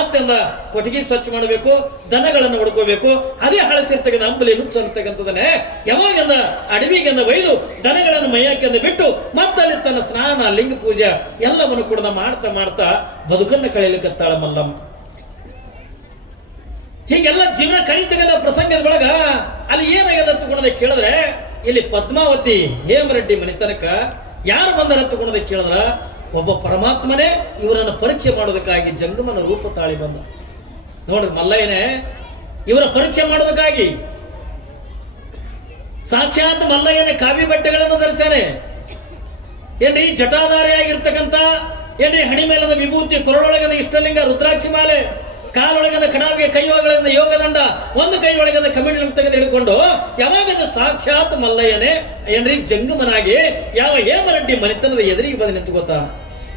ಮತ್ತೆಂದ ಕೊಟ್ಟಿಗೆ ಸ್ವಚ್ಛ ಮಾಡಬೇಕು, ದನಗಳನ್ನು ಹೊಡ್ಕೋಬೇಕು. ಅದೇ ಹಳಸಿರ್ತಕ್ಕಂಥ ಅಂಬಲಿ ನುಚ್ಚರ್ತಕ್ಕಂಥದನ್ನೇ ಯಾವಾಗಂದ ಅಡವಿಗೆಂದ ಒಯ್ದು ದನಗಳನ್ನು ಮೈಯಾಕೆಂದ ಬಿಟ್ಟು ಮತ್ತಲ್ಲಿ ತನ್ನ ಸ್ನಾನ, ಲಿಂಗ ಪೂಜೆ ಎಲ್ಲವನ್ನು ಕೂಡ ಮಾಡ್ತಾ ಮಾಡ್ತಾ ಬದುಕನ್ನು ಕಳೆಯಲಿಕ್ಕತ್ತಾಳ ಮಲ್ಲಮ್ಮ. ಹೀಗೆಲ್ಲ ಜೀವನ ಕಳೀತಕ್ಕಂಥ ಪ್ರಸಂಗದ ಒಳಗ ಅಲ್ಲಿ ಏನಾಗ್ಯದ ತಗೊಂಡದ ಕೇಳಿದ್ರೆ, ಇಲ್ಲಿ ಪದ್ಮಾವತಿ ಹೇಮರೆಡ್ಡಿ ಮನೆತನಕ ಯಾರು ಬಂದರ ತಗೊಂಡದ ಕೇಳಿದ್ರ ಒಬ್ಬ ಪರಮಾತ್ಮನೇ ಇವರನ್ನು ಪರೀಕ್ಷೆ ಮಾಡೋದಕ್ಕಾಗಿ ಜಂಗಮನ ರೂಪ ತಾಳಿ ಬಂದ. ನೋಡ್ರಿ, ಮಲ್ಲಯ್ಯನೇ ಇವರ ಪರೀಕ್ಷೆ ಮಾಡೋದಕ್ಕಾಗಿ ಸಾಕ್ಷಾತ್ ಮಲ್ಲಯ್ಯನೇ ಕಾವಿ ಬಟ್ಟೆಗಳನ್ನು ಧರಿಸ್ಯಾನೆ. ಏನ್ರಿ ಜಟಾಧಾರಿಯಾಗಿರ್ತಕ್ಕಂಥ, ಏನ್ರಿ ಹಣಿ ಮೇಲದ ವಿಭೂತಿ, ಕೊರಳೊಳಗದ ಇಷ್ಟಲಿಂಗ, ರುದ್ರಾಕ್ಷಿ ಮಾಲೆ, ಕಾಲೊಳಗದ ಕಡಾವಿಗೆ, ಕೈಯೊಳಗದ ಯೋಗದಂಡ, ಒಂದು ಕೈಯೊಳಗದ ಕಮಿಡಿ ತೆಗೆದು ಹಿಡ್ಕೊಂಡು ಯಾವಾಗದ ಸಾಕ್ಷಾತ್ ಮಲ್ಲಯ್ಯನೇ ಏನ್ರಿ ಜಂಗಮನಾಗಿ ಯಾವ ಹೇಮರೆಡ್ಡಿ ಮನೆತನದ ಎದುರಿಗೆ ಬಂದು ನಿಂತು ಗೊತ್ತಾ,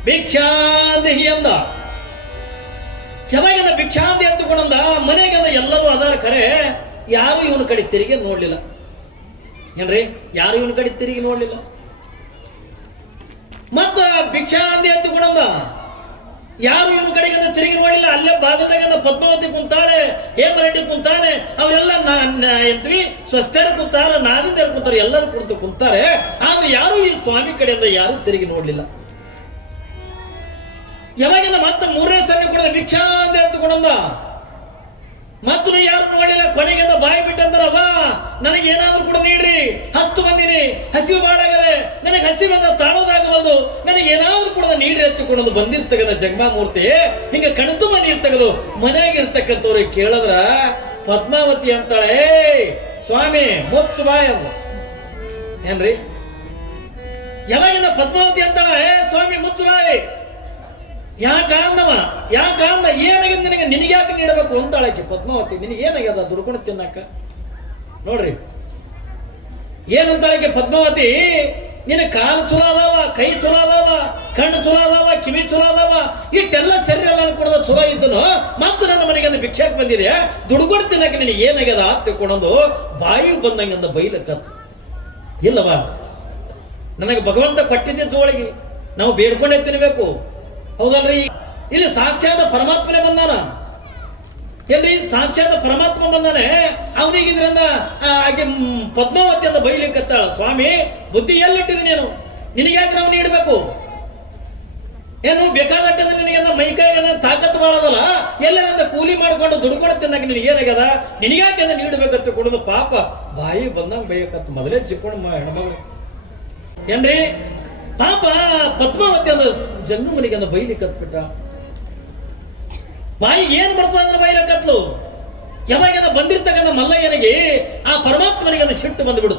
ಭಿಕ್ಷಾಂದೇಹಿ ಅಂದ. ಯಾವಾಗದ ಭಿಕ್ಷಾಂತಿ ಎತ್ತುಕೊಂಡ ಮನೆಗಂದ ಎಲ್ಲರೂ ಅದಾರ ಖರೆ, ಯಾರು ಇವನ ಕಡೆ ತಿರುಗಿ ನೋಡ್ಲಿಲ್ಲ. ಏನ್ರಿ ಯಾರು ಇವನ ಕಡೆ ತಿರುಗಿ ನೋಡ್ಲಿಲ್ಲ. ಮತ್ತ ಭಿಕ್ಷಾಂತಿ ಎತ್ತುಕೊಂಡ ಯಾರು ಇವನ ಕಡೆಗೆ ತಿರುಗಿ ನೋಡಿಲ್ಲ. ಅಲ್ಲೇ ಭಾಗದಾಗ ಪದ್ಮಾವತಿ ಕುಂತಾಳೆ, ಹೇಮರೆಡ್ಡಿ ಕುಂತಾಳೆ, ಅವರೆಲ್ಲ ಎಂತ್ವಿ ಸ್ವಸ್ಥರು ಕುಂತಾರ, ನಾದಿದರು ಕುಂತಾರೆ, ಎಲ್ಲರೂ ಕುಂತು ಕುಂತಾರೆ. ಆದ್ರೆ ಯಾರು ಈ ಸ್ವಾಮಿ ಕಡೆಯಿಂದ ಯಾರು ತಿರುಗಿ ನೋಡ್ಲಿಲ್ಲ. ಯಾವಾಗಿಂದ ಮತ್ತೆ ಮೂರನೇ ಸರಿ ಕೂಡ ಭಿಕ್ಷಾಂತ ಎತ್ತುಕೊಂಡ ಮತ್ತು ಯಾರು ನೋಡಿಲ್ಲ. ಕೊನೆಗೆಂದ ಬಾಯಿ ಬಿಟ್ಟಂದ್ರ, ಅವ ನನಗೆ ಏನಾದ್ರೂ ಕೂಡ ನೀಡ್ರಿ, ಹತ್ತು ಬಂದಿನಿ, ಹಸಿವು ಬಾಳಾಗದೆ, ನನಗೆ ಹಸಿ ಬಂದ ತಾಳೋದಾಗಬಲ್ದು, ನನಗೆ ಏನಾದ್ರೂ ಕೂಡ ನೀಡ್ರಿ ಎತ್ತುಕೊಂಡು ಬಂದಿರ್ತಕ್ಕಂಥ ಜಗಮಾಮೂರ್ತಿ ಹಿಂಗ ಕಣತು ಮನೆ ಇರ್ತಕ್ಕದು. ಮನೆಯಾಗಿರ್ತಕ್ಕಂಥವ್ರಿಗೆ ಕೇಳಿದ್ರ ಪದ್ಮಾವತಿ ಅಂತಾಳೆ, ಸ್ವಾಮಿ ಮುಚ್ಚು ಬಾಯ್ ಅಂದ. ಏನ್ರಿ ಯಾವಾಗಿಂದ ಪದ್ಮಾವತಿ ಅಂತಾಳ, ಸ್ವಾಮಿ ಮುಚ್ಚು ಬಾಯ್. ಯಾಕಂದವ ಯಾಕಂದ ಏನಾಗಿದೆ ನಿನಗೆ, ನಿನಗ್ಯಾಕೆ ನೀಡಬೇಕು ಅಂತಾಳಕ್ಕೆ ಪದ್ಮಾವತಿ. ನಿನಗೆ ಏನಾಗ್ಯದ ದುಡ್ಕೊಂಡು ತಿನ್ನಕ್ಕ? ನೋಡ್ರಿ ಏನಂತಾಳಕ್ಕೆ ಪದ್ಮಾವತಿ, ನಿನ್ನ ಕಾಲು ಚಲೋ ಅದಾವ, ಕೈ ಚಲೋ ಅದಾವ, ಕಣ್ಣು ಚಲೋ ಅದಾವ, ಕಿವಿ ಚಲೋ ಅದಾವ, ಇಷ್ಟೆಲ್ಲ ಸರಿ ಎಲ್ಲ ಕೊಡೋದು ಚಲೋ ಇದ್ದನು. ಮತ್ತು ನನ್ನ ಮನೆಗೆ ಭಿಕ್ಷಾಕ್ ಬಂದಿದೆ, ದುಡ್ಕೊಂಡು ತಿನ್ನಕ್ಕೆ ನಿನಗೆ ಏನಾಗ್ಯದ ತಿಳ್ಕೊಂಡೊಂದು ಬಾಯಿಗೆ ಬಂದಂಗಿಂದ ಬೈಲಕ್ಕತ್ತು. ಇಲ್ಲವಾ, ನನಗೆ ಭಗವಂತ ಕೊಟ್ಟಿದ್ದ ಒಳಗೆ ನಾವು ಬೇಡ್ಕೊಂಡೇ ತಿನ್ಬೇಕು, ಹೌದಲ್ರಿ? ಇಲ್ಲಿ ಸಾಕ್ಷಾತ್ ಪರಮಾತ್ಮನೇ ಬಂದಾನ. ಏನ್ರಿ ಸಾಕ್ಷಾತ್ ಪರಮಾತ್ಮ ಬಂದಾನೆ. ಅವನಿಗೆ ಇದರಿಂದ ಆಕೆ ಪದ್ಮಾವತಿ ಅಂತ ಬೈಲಿಕ್ಕತ್ತಾಳ, ಸ್ವಾಮಿ ಬುದ್ಧಿ ಎಲ್ಲಿಟ್ಟಿದೆ ನೀನು, ನಿನಗ್ಯಾಕೆ ನಾವು ನೀಡಬೇಕು? ಏನು ಬೇಕಾದಟ್ಟದ ನಿನಗೆ ಮೈಕೈಗ ತಾಕತ್ತು ಬಾಳದಲ್ಲ, ಎಲ್ಲರಿಂದ ಕೂಲಿ ಮಾಡ್ಕೊಂಡು ದುಡ್ಕೊಂಡು ತಿನ್ನಕ್ಕೆ ನಿನಗೆ ಏನಾಗ್ಯದ, ನಿನಗ್ಯಾಕೆ ನೀಡಬೇಕಂತ ಕೊಡೋದು. ಪಾಪ ಬಾಯಿ ಬಂದಂಗ ಬೈಯಕತ್ತು, ಮೊದಲೇ ಚಿಕ್ಕೊಂಡು ಹೆಣ್ಮಗಳು. ಏನ್ರಿ ಪಾಪ ಪದ್ಮಾವತಿ ಅಂದ ಜಂಗಮನಿಗೆ ಅಂದ ಬೈಲಿ ಕತ್ಬಿಟ್ಟ. ಬಾಯಿ ಏನ್ ಬರ್ತದ ಅಂದ್ರೆ ಬೈಲಕತ್ಲು. ಯಾವಾಗ ಬಂದಿರ್ತಕ್ಕಂಥ ಮಲ್ಲಯ್ಯನಿಗೆ ಆ ಪರಮಾತ್ಮನಿಗೆ ಅದು ಸಿಟ್ಟು ಬಂದ್ಬಿಡುದು.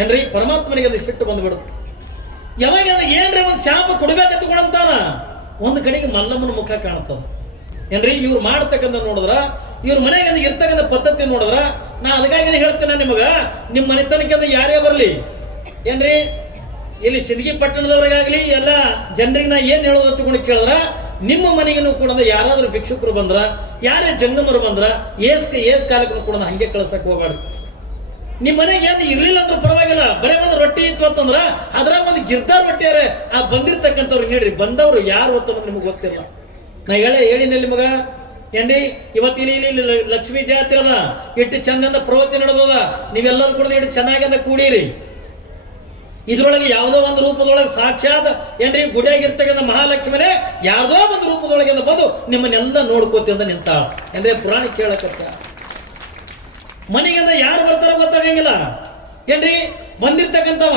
ಏನ್ರಿ ಪರಮಾತ್ಮನಿಗೆ ಅದು ಸಿಟ್ಟು ಬಂದ್ಬಿಡುದು. ಯಾವಾಗ ಏನ್ರಿ ಒಂದು ಶಾಪ ಕೊಡ್ಬೇಕಂತ ಕೊಡಂತಾನ, ಒಂದು ಕಡೆಗೆ ಮಲ್ಲಮ್ಮನ ಮುಖ ಕಾಣುತ್ತದ. ಏನ್ರಿ ಇವ್ರು ಮಾಡ್ತಕ್ಕಂಥ ನೋಡಿದ್ರ, ಇವ್ರ ಮನೆಗೆ ಇರ್ತಕ್ಕಂಥ ಪದ್ಧತಿ ನೋಡಿದ್ರ, ನಾ ಅದಕ್ಕಾಗಿ ಹೇಳ್ತೇನೆ ನಿಮಗ, ನಿಮ್ಮ ಮನೆತನಕ್ಕೆ ಯಾರೇ ಬರಲಿ, ಏನ್ರಿ ಇಲ್ಲಿ ಸಿಂದಗಿ ಪಟ್ಟಣದವ್ರಿಗಾಗ್ಲಿ ಎಲ್ಲ ಜನರಿಗೆ ನಾ ಏನ್ ಹೇಳೋದು ತಗೊಂಡು ಕೇಳಿದ್ರ, ನಿಮ್ಮ ಮನೆಗೂ ಕೂಡ ಯಾರಾದ್ರೂ ಭಿಕ್ಷುಕರು ಬಂದ್ರ, ಯಾರೇ ಜಂಗಮರು ಬಂದ್ರ ಏಸ್ ಕಾಲಕ್ಕೂ ಕೂಡ ಹಂಗೆ ಕಳ್ಸಕ್ ಹೋಗ್ಬಾರ್ದು. ನಿಮ್ಮ ಮನೆಗೆ ಏನು ಇರ್ಲಿಲ್ಲ ಅಂದ್ರೂ ಪರವಾಗಿಲ್ಲ, ಬರೇ ಒಂದು ರೊಟ್ಟಿ ಇತ್ತು ಅಂತಂದ್ರ ಅದ್ರಾಗ ಒಂದು ಗಿರ್ದಾರ್ ರೊಟ್ಟಿಯಾರೆ ಆ ಬಂದಿರ್ತಕ್ಕಂಥವ್ರು ನೀಡ್ರಿ. ಬಂದವರು ಯಾರು ಹೊತ್ತು ನಿಮ್ಗೆ ಗೊತ್ತಿಲ್ಲ. ನಾ ಹೇಳಿನಲ್ಲಿ ಮಗ, ಏನ್ರಿ ಇವತ್ತು ಇಲ್ಲಿ ಲಕ್ಷ್ಮೀ ಜಾತ್ರೆ ಅದ, ಇಟ್ಟು ಚಂದಂದ ಪ್ರವಚನ ನಡೆದದ, ನೀವೆಲ್ಲರೂ ಕೂಡ ಇಟ್ಟು ಚೆನ್ನಾಗದ ಕೂಡಿರಿ. ಇದ್ರೊಳಗೆ ಯಾವುದೋ ಒಂದು ರೂಪದೊಳಗೆ ಸಾಕ್ಷಾತ್ ಏನ್ರಿ ಗುಡಿಯಾಗಿರ್ತಕ್ಕಂಥ ಮಹಾಲಕ್ಷ್ಮನೇ ಯಾವ್ದೋ ಒಂದು ರೂಪದೊಳಗೆ ಬಂದು ನಿಮ್ಮನ್ನೆಲ್ಲ ನೋಡ್ಕೋತಿ ಅಂತ ನಿಂತಾಳ. ಏನ್ರಿ ಪುರಾಣ ಕೇಳಕತ್ತ. ಮನೆಗೆಂದ ಯಾರು ಬರ್ತಾರ ಗೊತ್ತಾಗಂಗಿಲ್ಲ. ಏನ್ರಿ ಬಂದಿರ್ತಕ್ಕಂಥವ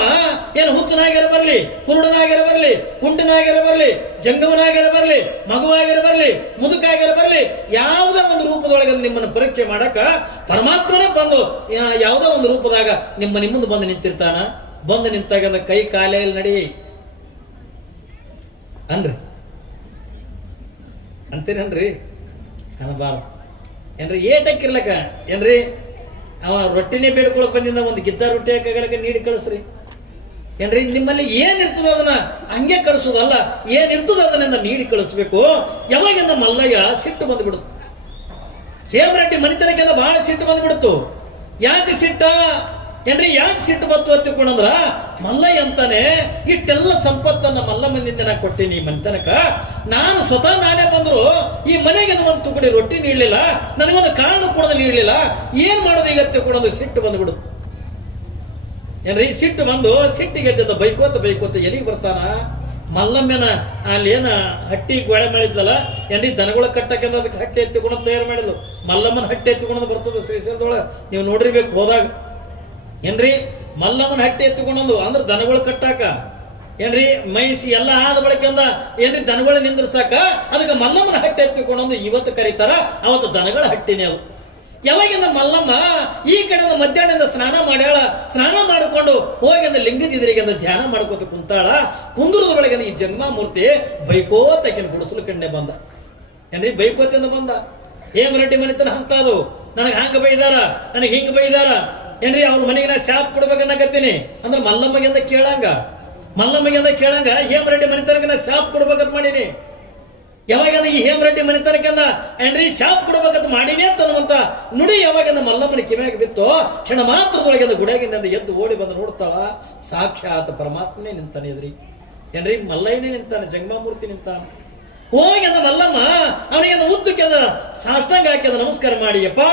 ಏನು ಹುಚ್ಚನಾಗಿರ ಬರ್ಲಿ, ಕುರುಡನಾಗಿರ ಬರ್ಲಿ, ಕುಂಟನಾಗಿರ ಬರ್ಲಿ, ಜಂಗಮನಾಗಿರ ಬರ್ಲಿ, ಮಗುವಾಗಿರ ಬರ್ಲಿ, ಮುದುಕಾಗಿರ ಬರ್ಲಿ, ಯಾವುದೋ ಒಂದು ರೂಪದೊಳಗೆ ನಿಮ್ಮನ್ನು ಪರೀಕ್ಷೆ ಮಾಡಕ ಪರಮಾತ್ಮನೇ ಬಂದು ಯಾವುದೋ ಒಂದು ರೂಪದಾಗ ನಿಮ್ಮನ್ನು ಬಂದು ನಿಂತಿರ್ತಾನ. ಬಂದು ನಿಂತಾಗ ಕೈ ಕಾಲೆಯಲ್ಲಿ ನಡಿ ಅನ್ರಿ ಅಂತೀರನ್ರಿ ಅನ್ನಬಾರ್ದು. ಏನ್ರಿ ಏಟಕ್ಕಿರ್ಲಕ್ಕ, ಏನ್ರಿ ಅವ ರೊಟ್ಟಿನೇ ಬೇಡ್ಕೊಳಕ್ ಬಂದಿಂದ ಒಂದು ಗಿದ್ದ ರೊಟ್ಟಿ ಹಾಕಲಕ್ಕ ನೀಡಿ ಕಳಿಸ್ರಿ. ಏನ್ರಿ ನಿಮ್ಮಲ್ಲಿ ಏನ್ ಇರ್ತದ ಅದನ್ನ ಹಂಗೆ ಕಳಿಸೋದಲ್ಲ, ಏನ್ ಇರ್ತದ ಅದನ್ನಿಂದ ನೀಡಿ ಕಳಿಸ್ಬೇಕು. ಯಾವಾಗಿಂದ ಮಲ್ಲಯ್ಯ ಸಿಟ್ಟು ಬಂದ್ಬಿಡುತ್ತೆ. ಹೇಮರೆಡ್ಡಿ ಮನಿತನಕ್ಕಿಂತ ಬಹಳ ಸಿಟ್ಟು ಬಂದ್ಬಿಡ್ತು. ಯಾಕೆ ಸಿಟ್ಟ? ಏನ್ರಿ ಯಾಕೆ ಸಿಟ್ಟು ಬತ್ತು ಹತ್ತಿಕೊಂಡ್ರ ಮಲ್ಲಯ್ಯ ಅಂತಾನೆ ಇಟ್ಟೆಲ್ಲ ಸಂಪತ್ತನ್ನ ಮಲ್ಲಮ್ಮನಿಂದ ನಾ ಕೊಟ್ಟಿನಿ ಈ ಮನೆತನಕ. ನಾನು ಸ್ವತಃ ನಾನೇ ಬಂದ್ರು ಈ ಮನೆಗೆ ಒಂದು ತುಕಡಿ ರೊಟ್ಟಿ ನೀಡಲಿಲ್ಲ, ನನಗೊಂದು ಕಾರಣ ಕೂಡ ನೀಡಲಿಲ್ಲ, ಏನ್ ಮಾಡೋದು ಈಗ ಹತ್ತಿಕೊಂಡೊಂದು ಸಿಟ್ಟು ಬಂದ್ಬಿಡು. ಏನ್ರಿ ಸಿಟ್ಟು ಬಂದು ಸಿಟ್ಟಿಗೆ ಎದ್ದ ಬೈಕೋತ ಎಲ್ಲಿಗೆ ಬರ್ತಾನ ಮಲ್ಲಮ್ಮನ ಅಲ್ಲೇನ ಹಟ್ಟಿ ಗೋಳೆ ಮಾಡಿದ್ಲಲ್ಲ ಏನ್ರಿ ದನಗಳ ಕಟ್ಟಕ್ಕೆಂದ ಅದಕ್ಕೆ ಹಟ್ಟಿ ಎತ್ತಿಕೊಂಡು ತಯಾರು ಮಾಡಿದ್ಲು. ಮಲ್ಲಮ್ಮನ ಹಟ್ಟಿ ಎತ್ತಿಕೊಂಡು ಬರ್ತದ ಶ್ರೀಶೈಲದೊಳಗೆ ನೀವು ನೋಡಿರ್ಬೇಕು ಹೋದಾಗ. ಏನ್ರಿ ಮಲ್ಲಮ್ಮನ ಹಟ್ಟಿ ಎತ್ತಿಕೊಂಡು ಅಂದ್ರೆ ದನಗಳು ಕಟ್ಟಾಕ ಏನ್ರಿ ಮೈಸಿ ಎಲ್ಲ ಆದ ಬಳಿಕಂದ ಏನ್ರಿ ದನಗಳ ನಿಂದ್ರಸಾಕ ಅದಕ್ಕೆ ಮಲ್ಲಮ್ಮನ ಹಟ್ಟಿ ಎತ್ತಿಕೊಂಡು ಇವತ್ತು ಕರೀತಾರ, ಅವತ್ತು ದನಗಳ ಹಟ್ಟಿನೇ ಅದು. ಯಾವಾಗಿಂದ ಮಲ್ಲಮ್ಮ ಈ ಕಡೆಯಿಂದ ಮಧ್ಯಾಹ್ನದಿಂದ ಸ್ನಾನ ಮಾಡ್ಯಾಳ, ಸ್ನಾನ ಮಾಡಿಕೊಂಡು ಹೋಗಿಂದ ಲಿಂಗದಿದ್ರಿಗಿಂದ ಧ್ಯಾನ ಮಾಡ್ಕೋತ ಕುಂತಾಳ. ಕುಂದುರದ ಒಳಗಿಂದ ಈ ಜಂಗಮಾಮೂರ್ತಿ ಬೈಕೋತಕಿನ ಗುಡಿಸಲು ಕಣ್ಣೆ ಬಂದ. ಏನ್ರಿ ಬೈಕೋತಿಂದ ಬಂದ, ಹೇಮರೆಡ್ಡಿ ಮನೆತನ ಅಂತ ಅದು, ನನಗೆ ಹಂಗ ಬೈದಾರ, ನನಗೆ ಹಿಂಗ ಬೈದಾರ, ಏನ್ರಿ ಅವ್ರ ಮನೆಗೆ ನಾ ಶಾಪ್ ಕೊಡ್ಬೇಕನ್ನಕತ್ತೀನಿ ಅಂದ್ರೆ ಮಲ್ಲಮ್ಮಗಿಂದ ಕೇಳಂಗ ಹೇಮರೆಡ್ಡಿ ಮನೆತನಕ್ಕೆ ನಾ ಶಾಪ್ ಕೊಡ್ಬೇಕಂತ ಮಾಡೀನಿ. ಯಾವಾಗ ಈ ಹೇಮರೆಡ್ಡಿ ಮನೆತನಕ್ಕೆಂದ ಏನ್ರಿ ಶಾಪ್ ಕೊಡ್ಬೇಕಂತ ಮಾಡೀನಿ ಅಂತನ್ನುವಂತ ನುಡಿ ಯಾವಾಗ ಮಲ್ಲಮ್ಮನ ಕಿವಿಯಾಗಿ ಬಿತ್ತು, ಕ್ಷಣ ಮಾತ್ರದೊಳಗೆ ಗುಡಿಯಾಗಿಂದ ಎದ್ದು ಓಡಿ ಬಂದು ನೋಡ್ತಾಳ, ಸಾಕ್ಷಾತ್ ಪರಮಾತ್ಮನೇ ನಿಂತಾನೆ ಎದ್ರಿ. ಏನ್ರಿ ಮಲ್ಲಯ್ಯನೇ ನಿಂತಾನೆ, ಜಂಗಮಾಮೂರ್ತಿ ನಿಂತಾನೆ. ಹೋಗಿ ಅಂದ ಮಲ್ಲಮ್ಮ ಅವನಿಗೆ ಉದ್ದಕ್ಕೆ ಸಾಷ್ಟಾಂಗ ಹಾಕಿ ನಮಸ್ಕಾರ ಮಾಡಿ, ಯಪ್ಪ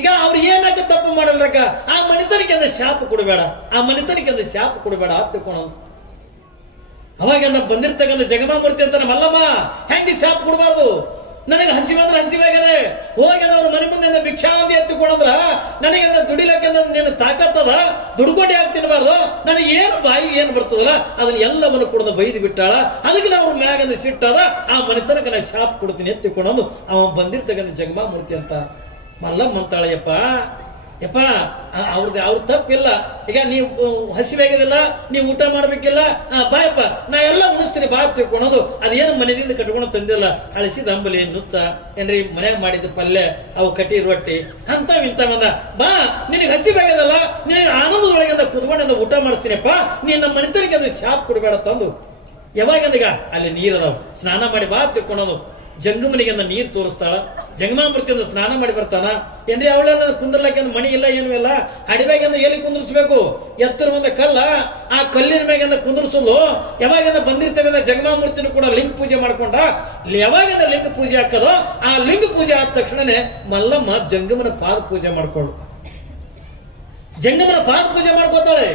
ಈಗ ಅವ್ರು ಏನಾಗ ತಪ್ಪು ಮಾಡಲ್ರಕ್ಕ, ಆ ಮನೆತನಕ್ಕೆಂದ ಶಾಪ್ ಕೊಡಬೇಡ, ಆ ಮನೆತನಕ್ಕೆಂದ ಶಾಪ್ ಕೊಡಬೇಡ ಹತ್ತುಕೋಣ. ಅವಾಗ ಬಂದಿರ್ತಕ್ಕಂಥ ಜಂಗಮಾಮೂರ್ತಿ ಅಂತಾನೆ, ಮಲ್ಲಮ್ಮ ಹೆಂಗೆ ಶಾಪ್ ಕೊಡಬಾರ್ದು, ನನಗೆ ಹಸಿವಂದ್ರೆ ಹಸಿವಾಗದೆ ಹೋಗ್ಯದ ಅವ್ರ ಮನೆ ಮುಂದೆ ಭಿಕ್ಷಾಂತಿ ಎತ್ತಿಕೊಂಡ್ರ ನನಗೆ ದುಡಿಲಕ್ಕೆ ನೀನು ತಾಕತ್ತದ, ದುಡ್ಕೊಂಡೆ ಆಗಿ ತಿನ್ನಬಾರ್ದು, ನನಗೆ ಏನು ಬಾಯಿ ಏನು ಬರ್ತದಲ್ಲ ಅದನ್ನ ಎಲ್ಲವನ್ನು ಕುಡ್ದು ಬೈದು ಬಿಟ್ಟಾಳ. ಅದಕ್ಕೆ ನಾವು ಮ್ಯಾಗಂದ ಸಿಟ್ಟಾದ ಆ ಮನೆತನಕ ನಾ ಶಾಪ್ ಕೊಡ್ತೀನಿ ಎತ್ತಿಕೊಂಡು ಅವ ಬಂದಿರ್ತಕ್ಕಂಥ ಜಂಗಮಾಮೂರ್ತಿ ಅಂತ. ಮಲ್ಲಮ್ಮ ಅಂತಾಳ, ಯಪ್ಪ ಅವ್ರ ತಪ್ಪಿಲ್ಲ, ಈಗ ನೀವು ಹಸಿವಾಗದಿಲ್ಲ, ನೀವು ಊಟ ಮಾಡ್ಬೇಕಿಲ್ಲ, ಬಾಯಪ್ಪ ನಾ ಎಲ್ಲ ಉಣಿಸ್ತೀನಿ ಬಾ ತಿಳ್ಕೊಳೋದು. ಅದೇನು ಮನೆಯಿಂದ ಕಟ್ಕೊಂಡು ತಂದಿಲ್ಲ, ಅಳಿಸಿದ ಅಂಬಲಿ ನುಚ್ಚ ಏನ್ರಿ ಮನ್ಯಾಗ ಮಾಡಿದ ಪಲ್ಯ, ಅವು ಕಟ್ಟಿ ರೊಟ್ಟಿ ಇಂಥವಂದ ಬಾ, ನಿನಗೆ ಹಸಿವಾಗದಲ್ಲ, ನಿನಗೆ ಆನಂದದೊಳಗಿಂದ ಕುತ್ಕೊಂಡಿಂದ ಊಟ ಮಾಡಿಸ್ತೀನಪ್ಪ, ನೀನು ನಮ್ಮ ಮನೆತನಕ್ಕೆ ಅದು ಶಾಪ್ ಕೊಡಬೇಡ ತಂದು. ಯಾವಾಗಂದೀಗ ಅಲ್ಲಿ ನೀರದಾವ, ಸ್ನಾನ ಮಾಡಿ ಬಾ ತಿಳ್ಕೊಳೋದು. ಜಂಗಮನಿಗೆ ನೀರು ತೋರಿಸ್ತಾಳ, ಜಂಗಮಾಮೂರ್ತಿಯಿಂದ ಸ್ನಾನ ಮಾಡಿ ಬರ್ತಾನ. ಏನ್ರಿ ಅವಳೆಲ್ಲ ಕುಂದ್ರಲಕ್ಕೆ ಮಣಿ ಇಲ್ಲ ಏನು ಇಲ್ಲ, ಅಡಿಬ್ಯಾಗಿಂದ ಎಲ್ಲಿ ಕುಂದ್ರಿಸ್ಬೇಕು, ಎತ್ತರ ಒಂದು ಕಲ್ಲ, ಆ ಕಲ್ಲಿನ ಮ್ಯಾಗಿಂದ ಕುಂದ್ರಿಸಲು ಯಾವಾಗಿಂದ ಬಂದಿರ್ತಕ್ಕಂಥ ಜಂಗಮಾಮೂರ್ತಿನೂ ಕೂಡ ಲಿಂಗ ಪೂಜೆ ಮಾಡ್ಕೊಂಡ. ಯಾವಾಗಿಂದ ಲಿಂಗ ಪೂಜೆ ಹಾಕದೋ ಆ ಲಿಂಗ ಪೂಜೆ ಆದ ತಕ್ಷಣನೇ ಮಲ್ಲಮ್ಮ ಜಂಗಮನ ಪಾದ ಪೂಜೆ ಮಾಡ್ಕೊಳ್ಳು, ಜಂಗಮನ ಪಾದ ಪೂಜೆ ಮಾಡ್ಕೋತಾಳೆ.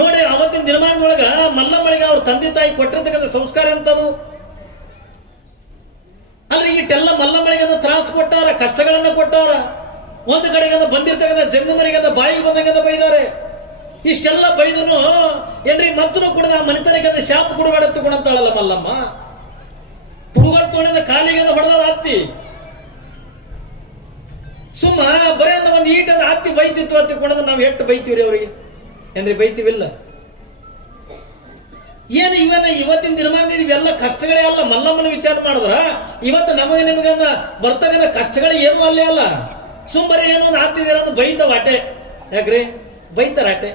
ನೋಡ್ರಿ ಅವತ್ತಿನ ದಿನಮಾನದೊಳಗ ಮಲ್ಲಮ್ಮಳಿಗೆ ಅವ್ರ ತಂದೆ ತಾಯಿ ಕೊಟ್ಟಿರ್ತಕ್ಕಂಥ ಸಂಸ್ಕಾರ ಅಂತದು. ಆದ್ರೆ ಇಟ್ಟೆಲ್ಲ ಮಲ್ಲಮ್ಮಳಿಗೆ ತ್ರಾಸು ಕೊಟ್ಟಾರ, ಕಷ್ಟಗಳನ್ನ ಕೊಟ್ಟಾರ. ಒಂದು ಕಡೆಗೆ ಬಂದಿರ್ತಕ್ಕಂಥ ಜಂಗಮನಿಗೆ ಬಾಯಿಗೆ ಬಂದಂಗ ಬೈದಾರೆ. ಇಷ್ಟೆಲ್ಲ ಬೈದನು ಏನ್ರಿ ಮತ್ತೂ ಕೂಡ ಮನೆತನಕ್ಕೆ ಶಾಪ್ ಕೊಡಬೇಡ ತಗೊಂಡಂತಾಳಲ್ಲ ಮಲ್ಲಮ್ಮ. ಹುಡುಗರ್ ತೋಣಿಂದ ಕಾಲಿಗೆ ಹೊಡೆದಾಳ ಹತ್ತಿ, ಸುಮ್ಮ ಬರೇ ಒಂದು ಈಟದ ಹತ್ತಿ ಬೈತಿತ್ತು ಹತ್ತಿಕೊಂಡ ನಾವು ಎಷ್ಟು ಬೈತೀವ್ರಿ ಅವ್ರಿಗೆ, ಏನ್ರಿ ಬೈತೀವಿಲ್ಲ? ಏನು ಇವತ್ತಿನ ದಿನಮಾನ ಇವೆಲ್ಲ ಕಷ್ಟಗಳೇ ಅಲ್ಲ. ಮಲ್ಲಮ್ಮನ ವಿಚಾರ ಮಾಡಿದ್ರ ಇವತ್ತು ನಮಗೆ ನಿಮಗಂದ ಬರ್ತಕ್ಕಂಥ ಕಷ್ಟಗಳೇ ಏನು ಅಲ್ಲೇ ಅಲ್ಲ. ಸುಮ್ಮನೆ ಏನೋ ಒಂದು ಹಾಕ್ತಿದ್ದೀರ ಅಂತ ಬೈತಾವ ಆಟೆ, ಯಾಕ್ರಿ ಬೈತಾರ ಆಟೆ.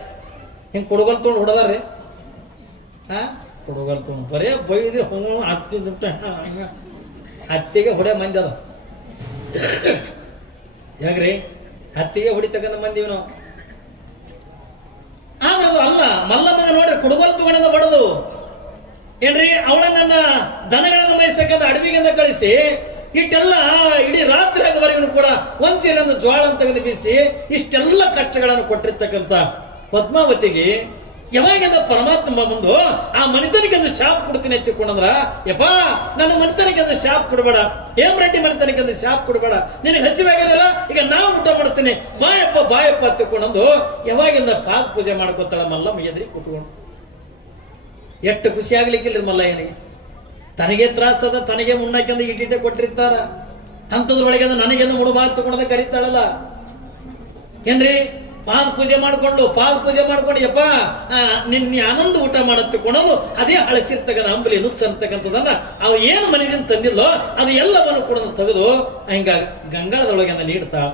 ಹಿಂಗೆ ಕುಡುಗಲ್ ತೊಗೊಂಡು ಹೊಡೆದಾರ್ರಿ, ಕುಡುಗಲ್ ತೊಗೊಂಡು ಬರೇ ಬೈದ್ರಿ ಹತ್ತಿ ಹತ್ತಿಗೆ ಹೊಡೆ ಮಂದಿ ಅದ, ಯಾಕ್ರಿ ಹತ್ತಿಗೆ ಹೊಡಿತಕ್ಕಂಥ ಮಂದಿವಿ ನಾವು. ಆದ್ರೆ ಅದು ಅಲ್ಲ, ಮಲ್ಲಮ್ಮಗ ನೋಡ್ರಿ ಕುಡುಗೋಲು ತಗೊಂಡ ಬಡದು ಏನ್ರಿ ಅವಳನ್ನ ದನಗಳನ್ನ ಮೈಸಕ್ಕಂತ ಅಡವಿಗೆಂದ ಕಳಿಸಿ ಇಷ್ಟೆಲ್ಲ ಇಡೀ ರಾತ್ರಿ ಆಗವರೆಗೂ ಕೂಡ ಒಂಚೇನೊಂದು ಜ್ವಾಳ ಅಂತ ಬೀಸಿ ಇಷ್ಟೆಲ್ಲ ಕಷ್ಟಗಳನ್ನು ಕೊಟ್ಟಿರ್ತಕ್ಕಂಥ ಪದ್ಮಾವತಿಗೆ ಯಾವಾಗ ಪರಮಾತ್ಮ ಬಂದು ಆ ಮನೆತನಕ್ಕೆ ಶಾಪ್ ಕೊಡ್ತೀನಿ ಎತ್ತಿಕೊಂಡ್ರ, ಯಪ್ಪ ನನ್ನ ಮನೆತನಕ್ಕೆ ಶಾಪ್ ಕೊಡಬೇಡ, ಹೇಮರೆಡ್ಡಿ ಮನೆತನಕ್ಕೆ ಶಾಪ್ ಕೊಡಬೇಡ, ನಿನಗೆ ಹಸಿವಾಗದಲ್ಲ, ಈಗ ನಾವು ಊಟ ಮಾಡ್ತೀನಿ, ಬಾಯಪ್ಪ ಎತ್ತಿಕೊಂಡು ಯಾವಾಗಿಂದ ಪಾದ ಪೂಜೆ ಮಾಡ್ಕೊತಾಳ ಮಲ್ಲಮ್ಮ ಎದ್ರಿ ಕೂತ್ಕೊಂಡು. ಎಷ್ಟು ಖುಷಿ ಆಗ್ಲಿಕ್ಕಿಲ್ರಿ ಮಲ್ಲಯ್ಯನಿಗೆ. ತನಗೆ ತ್ರಾಸದ, ತನಗೆ ಮುನ್ನಕ್ಕೆಂದು ಇಟ್ಟಿಟ್ಟೆ ಕೊಟ್ಟಿರ್ತಾರ, ಅಂಥದ್ರೊಳಗೆ ನನಗೆಂದು ಮುಡುಬಾ ತಗೊಂಡ ಕರೀತಾಳಲ್ಲ ಏನ್ರಿ. ಪಾದ ಪೂಜೆ ಮಾಡ್ಕೊಂಡು ಯಪ್ಪ ನಿನ್ನ ಆನಂದ ಊಟ ಮಾಡತ್ತುಕೊಳ್ಳೋದು ಅದೇ ಹಳಸಿರ್ತಕ್ಕಂಥ ಅಂಬಲಿ ನುಚ್ಚ ಅಂತಕ್ಕಂಥದನ್ನ ಅವು ಏನು ಮನೆಯಿಂದ ತಂದಿಲ್ಲೋ ಅದು ಎಲ್ಲವನ್ನು ಕೂಡ ತೆಗೆದು ಹಿಂಗ ಗಂಗಾಳದೊಳಗೆ ನೀಡ್ತಾಳ.